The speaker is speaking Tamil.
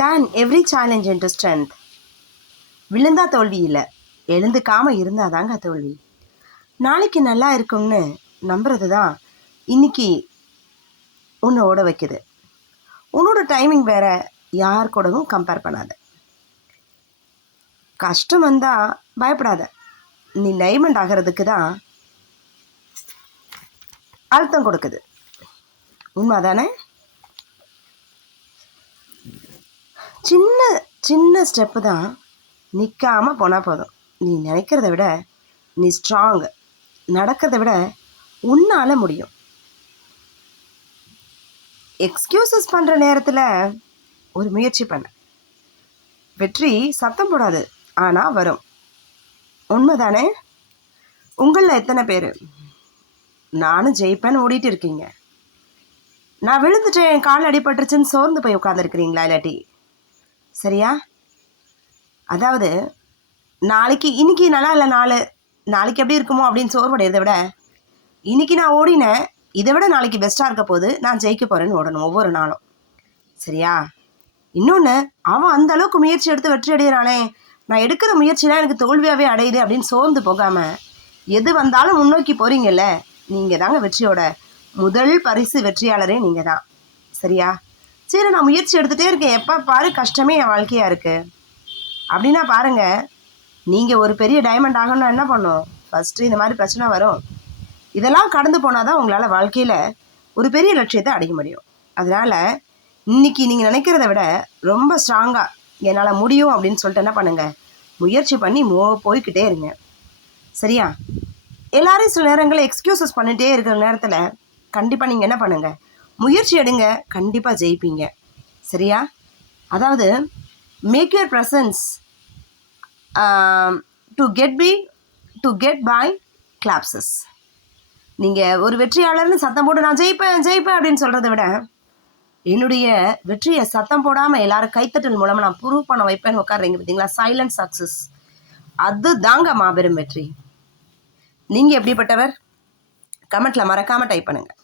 Turn every challenge into strength. விழுந்தா தோல்வி இல்லை, எழுந்துக்காமல் இருந்தால் தாங்க தோல்வி. நாளைக்கு நல்லா இருக்கும்னு நம்புறது தான் இன்னைக்கு உன்னை ஓட வைக்குது. உன்னோட டைமிங் வேற, யார் கூடவும் கம்பேர் பண்ணாத. கஷ்டம் வந்தால் பயப்படாத. நீ டைமண்ட் ஆகிறதுக்கு தான் அழுத்தம் கொடுக்குது. உண்மைதானே? சின்ன சின்ன ஸ்டெப்பு தான், நிற்காமல் போனால் போதும். நீ நினைக்கிறத விட நீ ஸ்ட்ராங், நடக்கிறத விட உன்னால் முடியும். எக்ஸ்கியூசஸ் பண்ணுற நேரத்தில் ஒரு முயற்சி பண்ண. வெற்றி சத்தம் போடாது, ஆனால் வரும். உண்மைதானே? உங்களில் எத்தனை பேர் நானும் ஜெயிப்பேன்னு ஓடிட்டு இருக்கீங்க? நான் விழுந்துட்டேன், என் கால் அடிபட்டுருச்சுன்னு சோர்ந்து போய் உட்காந்துருக்கிறீங்களா? இல்லாட்டி சரியா? அதாவது இன்னைக்கு நல்லா இல்லை, நாளைக்கு எப்படி இருக்குமோ அப்படின்னு சோர்வடைகிறத விட, இன்னைக்கு நான் ஓடினேன், இதை விட நாளைக்கு பெஸ்ட்டாக இருக்க போது, நான் ஜெயிக்க போகிறேன்னு ஓடணும் ஒவ்வொரு நாளும். சரியா? இன்னொன்று, அவன் அந்த அளவுக்கு முயற்சி எடுத்து வெற்றி அடைகிறானே, நான் எடுக்கிற முயற்சிலாம் எனக்கு தோல்வியாகவே அடையுது அப்படின்னு சோர்ந்து போகாமல், எது வந்தாலும் முன்னோக்கி போகிறீங்கல்ல, நீங்கள் தாங்க வெற்றியோட முதல் பரிசு வெற்றியாளரே நீங்கள் தான். சரியா? சரி, நான் முயற்சி எடுத்துகிட்டே இருக்கேன், எப்போ பாரு கஷ்டமே என் வாழ்க்கையாக இருக்குது அப்படின்னா பாருங்கள், நீங்கள் ஒரு பெரிய டைமண்ட் ஆகணும்னா என்ன பண்ணும்? ஃபஸ்ட்டு இந்த மாதிரி பிரச்சனை வரும். இதெல்லாம் கடந்து போனால் தான் உங்களால் வாழ்க்கையில் ஒரு பெரிய லட்சியத்தை அடைய முடியும். அதனால் இன்றைக்கி நீங்கள் நினைக்கிறத விட ரொம்ப ஸ்ட்ராங்காக என்னால் முடியும் அப்படின்னு சொல்லிட்டு என்ன பண்ணுங்கள், முயற்சி பண்ணி போய்கிட்டே இருங்க. சரியா? எல்லோரும் சில நேரங்களில் எக்ஸ்கியூசஸ் பண்ணிகிட்டே இருக்கிற நேரத்தில் கண்டிப்பாக நீங்கள் என்ன பண்ணுங்கள், முயற்சி எடுங்க, கண்டிப்பாக ஜெயிப்பீங்க. சரியா? அதாவது make your presence to get by claps. நீங்கள் ஒரு வெற்றியாளர்னு சத்தம் போட்டு நான் ஜெயிப்பேன் அப்படின்னு சொல்கிறத விட, என்னுடைய வெற்றியை சத்தம் போடாமல் எல்லாரும் கைத்தட்டல் மூலமாக நான் ப்ரூவ் பண்ண வைப்பேன்னு உட்காடுறீங்க பார்த்தீங்களா? Silent success. அது தாங்க மாபெரும் வெற்றி. நீங்கள் எப்படிப்பட்டவர்? கமெண்ட்டில் மறக்காமல் டைப் பண்ணுங்கள்.